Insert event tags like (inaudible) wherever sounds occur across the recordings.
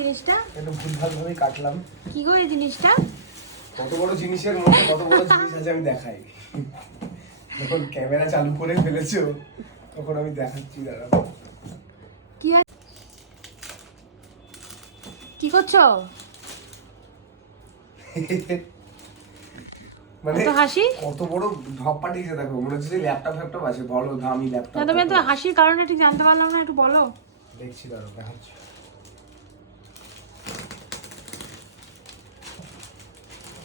জিনিসটা? একটু ভুলভাল ভাবে কাটলাম। কি গো এই জিনিসটা? কত বড় জিনিসের মধ্যে কত বড় জিনিস আছে আমি দেখাই। যখন ক্যামেরা চালু করে ফেলেছো তখন আমি দেখাচ্ছি দাঁড়া কি কি করছ? মানে হাসি? কত বড় ঢপ পাঠিয়েছে দেখো। মনে হচ্ছে ল্যাপটপ ফ্যাপটপ আছে। বলো দামি ল্যাপটপ। না তুমি তো হাসির কারণটা ঠিক জানতে পারলাম না একটু বলো। দেখছি দাঁড়ো দেখাচ্ছি।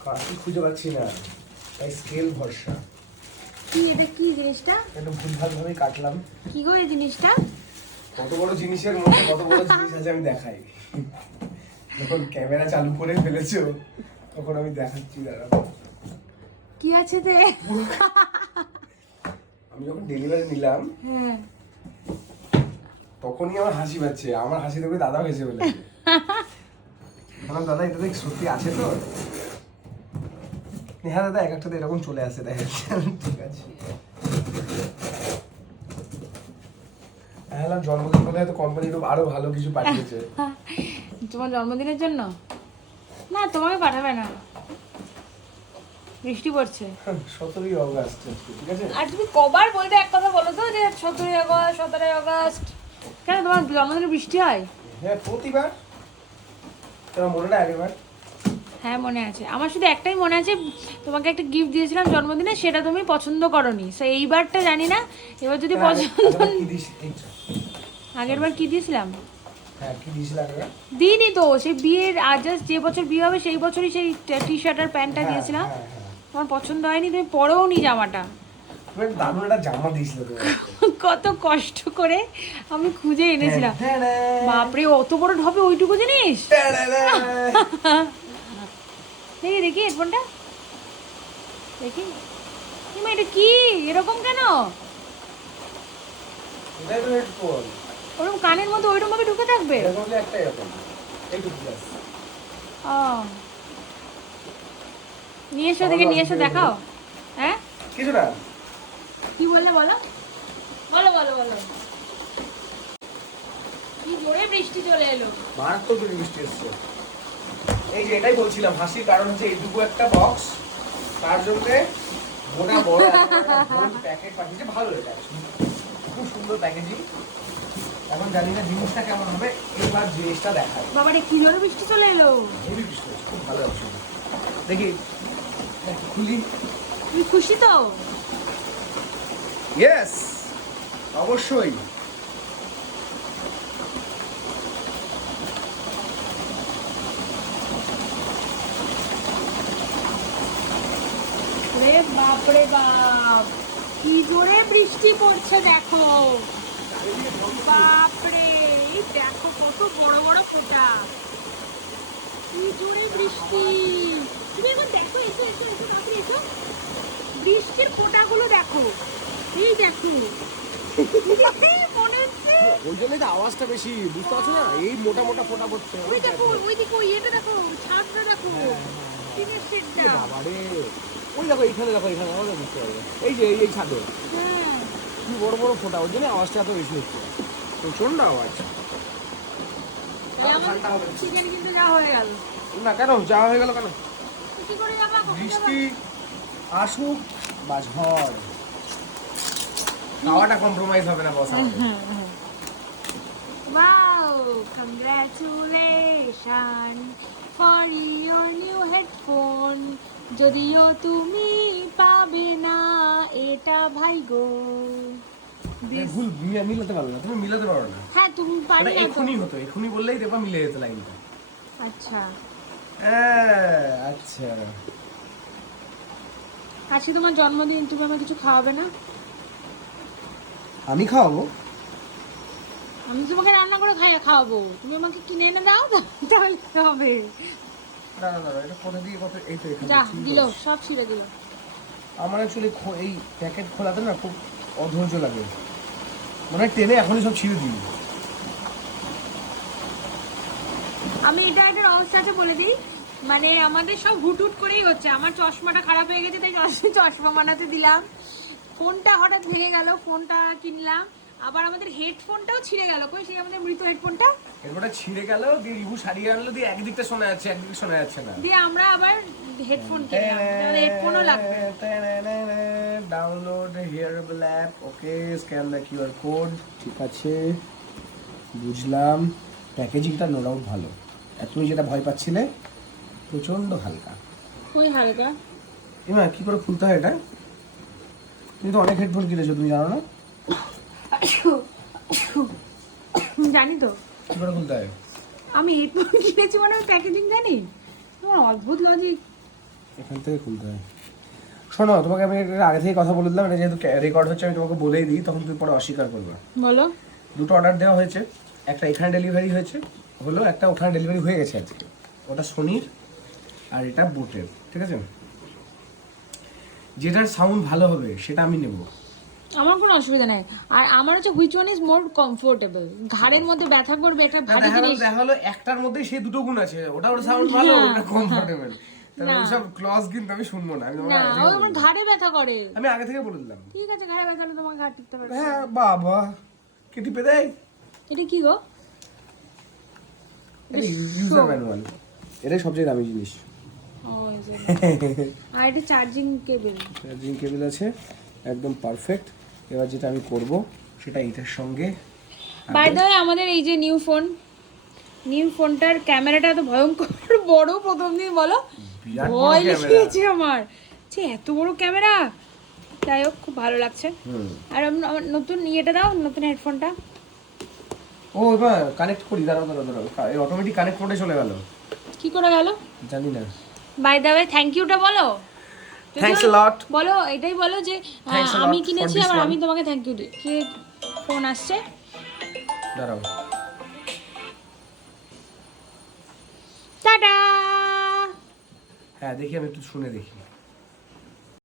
কাঠি খুঁজে পাচ্ছি না। তাই স্কেল ভরসা। কি এটা কি জিনিসটা? একটু ভুলভাল ভাবে কাটলাম। কি গো এই জিনিসটা? কত বড় জিনিসের মধ্যে কত বড় জিনিস আছে আমি দেখাই। যখন ক্যামেরা চালু করে ফেলেছো তখন আমি দেখাচ্ছি দাঁড়া কি আছে তে? আমি যখন ডেলিভারি নিলাম হ্যাঁ। তখনই আমার হাসি পাচ্ছে। আমার হাসি দেখে দাদা হয়েছে বলে বললাম দাদা এটা দেখ সত্যি আছে তো? হ্যাঁ দাদা এক একটাতে এরকম চলে আসে দেখা যাচ্ছে। ঠিক আছে। হ্যাঁ জন্মদিন বলে হয়তো কোম্পানি আরও ভালো কিছু পাঠিয়েছে। তোমার জন্মদিনের জন্য? না তোমাকে পাঠাবে না। বৃষ্টি পড়ছে। সতেরোই অগস্ট ঠিক আছে? আর তুমি কবার বলবে এক কথা বলো তো যে সতেরোই আগস্ট সতেরোই আগস্ট কেন তোমার জন্মদিনে বৃষ্টি হয়? হ্যাঁ প্রতিবার। তোমার মনে না আগেরবার। হ্যাঁ মনে আছে। আমার শুধু একটাই মনে আছে তোমাকে একটা গিফট দিয়েছিলাম জন্মদিনে সেটা তুমি পছন্দ করনি। সো এইবারটা জানি না এবার যদি পছন্দ। আগের বার কি দিয়েছিলাম? হ্যাঁ দিইনি তো সেই বিয়ের আর জাস্ট যে বছর বিয়ে হবে সেই বছরই সেই টি শার্ট আর প্যান্টটা হ্যাঁ, দিয়েছিলাম। হ্যাঁ। তোমার পছন্দ হয়নি তুমি পরেও নি জামাটা। জামা কত কষ্ট করে আমি খুঁজে এনেছিলাম। বাপরে অত বড় ঢপে ওইটুকু জিনিস? (laughs) দেখি দেখি হেডফোনটা দেখি। ইমা, এটা কি? এরকম কেন? এটাই তো হেডফোন ওরকম কানের মধ্যে ওইরকম ভাবে ঢুকে থাকবে। ও। নিয়ে এসো দেখে নিয়ে এসো দেখাও। হ্যাঁ? কিছু না কি বললে বলো? বলো বলো বলো। কি জোরে বৃষ্টি চলে এলো। মারাত্মক বৃষ্টি এসছে। এই যে এটাই বলছিলাম হাসির কারণ হচ্ছে এইটুকু একটা বক্স তার জন্য মোটা বড় প্যাকেট পাঠিয়েছে ভালো এটা। খুব সুন্দর প্যাকেজিং এখন জানি না জিনিসটা কেমন হবে এবার জিনিসটা দেখায় বাবারে কি জোরে বৃষ্টি চলে এলো? হেভি বৃষ্টি খুব ভালো লাগছে। দেখি খুলি। তুমি খুশি তো? ইয়েস অবশ্যই। বাপরে বাপ। কি জোরে বৃষ্টি পড়ছে দেখো। বাপরে দেখো কত বড় বড় ফোঁটা। কি জোরে বৃষ্টি। তুমি এখন দেখো এসো এসো এসো তাড়াতাড়ি এসো। বৃষ্টির ফোঁটাগুলো দেখো। এই দেখো। (laughs) মনে হচ্ছে ওই জন্যই তো আওয়াজটা বেশি বুঝতে পারছ না? এই মোটা মোটা ফোটা পড়ছে। ওই দেখো ওই দিকে ওই এটা দেখো ছাদটা দেখো। টিনের শেডটা। বাবারে। ওই দেখো এইখানে দেখো এখানে আমাকে বুঝতে পারবে এই যে এই ছাদে কি বড় বড় ফোটা ওই জন্য আওয়াজটা এত বেশি হচ্ছে প্রচণ্ড আওয়াজ না কেন যাওয়া হয়ে গেল কেন? বৃষ্টি আসুক বা ঝড় খাওয়াটা কম্প্রোমাইজ হবে না বস। Wow! Congratulations for your new headphone. যদিও তুমি পাবে না এটা ভাই গো। ভুল মি- মিলাতে পারবে না তুমি মিলাতে পারো না। হ্যাঁ তুমি পারবে না তো। হতো এক্ষুনি বললেই দেবা মিলে যেত লাইনটা। আচ্ছা। হ্যাঁ, আচ্ছা। আজকে তোমার জন্মদিন তুমি আমাকে কিছু খাওয়াবে না? আমি খাওয়াবো। আমি তোমাকে রান্না করে খাইয়ে খাওয়াবো। তুমি আমাকে কিনে এনে দাও তাহলে হবে। এটা কোথা দিয়ে কত এই তো এখানে যা ঠিক দিল সব ছিল দিল। আমার অ্যাকচুয়ালি এই প্যাকেট খোলাতে না খুব অধৈর্য লাগে। মানে টেনে এখনই সব ছিঁড়ে দিই আমি এটা একটা রহস্য আছে বলে দিই। মানে আমাদের সব হুটহুট করেই হচ্ছে। আমার চশমাটা খারাপ হয়ে গেছে তাই চশ- চশমা বানাতে দিলাম। ফোনটা হঠাৎ ভেঙে গেল ফোনটা কিনলাম। আবার আমাদের হেডফোনটাও ছিঁড়ে গেল। কই সেই আমাদের মৃত হেডফোনটা এরপরে ছিঁড়ে গেল দিয়ে রিভু সারিয়ে আনলো দিয়ে একদিকটা শোনা যাচ্ছে একদিকে শোনা যাচ্ছে না। দিয়ে আমরা আবার হেডফোন কিনলাম। হেডফোনও লাগবে। Download hearable app okay scan the QR code ঠিক আছে বুঝলাম। প্যাকেজিংটা নো ডাউট ভালো। আর তুমি যেটা ভয় পাচ্ছিলে প্রচণ্ড হালকা। খুবই হালকা। এমা কি করে খুলতে হয় এটা? তুমি তো অনেক হেডফোন কিনেছো তুমি জানো না? জানি তো। কি করে খুলতে হয় আমি হেডফোন কিনেছি মানে আমি প্যাকেজিং জানি? তোমার অদ্ভুত লজিক এখান থেকে খুলতে হয় শোনো তোমাকে আমি আগে থেকে কথা বলে দিলাম। এটা যেহেতু রেকর্ড হচ্ছে আমি তোমাকে বলেই দিই তখন তুমি পরে অস্বীকার করবে। বলো। দুটো অর্ডার দেওয়া হয়েছে। একটা এখানে ডেলিভারি হয়েছে হলো একটা ওখানে ডেলিভারি হয়ে গেছে আজকে। ওটা সোনির আর এটা বুটের ঠিক আছে? যেটার সাউন্ড ভালো হবে সেটা আমি নেব। আমার কোনো অসুবিধা নেই। আর আমার হচ্ছে which one is more comfortable ঘাড়ের মধ্যে ব্যথা করবে এটা গেল জিনিস দেখা হলো একটার মধ্যেই সেই দুটো গুণ আছে। ওটা ওর সাউন্ড ভালো ওটা কমফোর্টেবল। ওইসব ক্লজ কিন্তু আমি শুনব না। আমি আমার ঘাড়ে ব্যথা করে। আমি আগে থেকে বলে দিলাম। ঠিক আছে ঘাড়ে ব্যথা হলে তোমাকে ঘাড় টিপতে পারবে। হ্যাঁ বাবা। কে টিপে দেয়? এটা কি গো? এটা ইউজার ম্যানুয়াল এটাই সবচেয়ে দামি জিনিস। আর এটা চার্জিং কেবল চার্জিং কেবল আছে। একদম পারফেক্ট এবার যেটা আমি করব সেটা এইটার সঙ্গে বাই দ্য আমাদের এই যে নিউ ফোন নিউ ফোনটার ক্যামেরাটা এত ভয়ঙ্কর বড় প্রথম দিন বলো। ভয় লেগেছে আমার। যে এত বড় ক্যামেরা যাই হোক খুব ভালো লাগছে। আর আমার নতুন ইয়েটা দাও নতুন হেডফোনটা ও এবার কানেক্ট করি দাঁড়াও দাঁড়াও দাঁড়াও। এই অটোমেটিক কানেক্ট মোডে চলে গেল। কি করে গেল? জানি না। বাই দ্য ওয়ে থ্যাংক ইউটা বলো। থ্যাঙ্কস লট বলো এটাই বলো যে আমি কিনেছি আর আমি তোমাকে থ্যাংক ইউ দিই কি ফোন আসছে? দাঁড়াও। টাটা হ্যাঁ দেখি আমি একটু শুনে দেখি।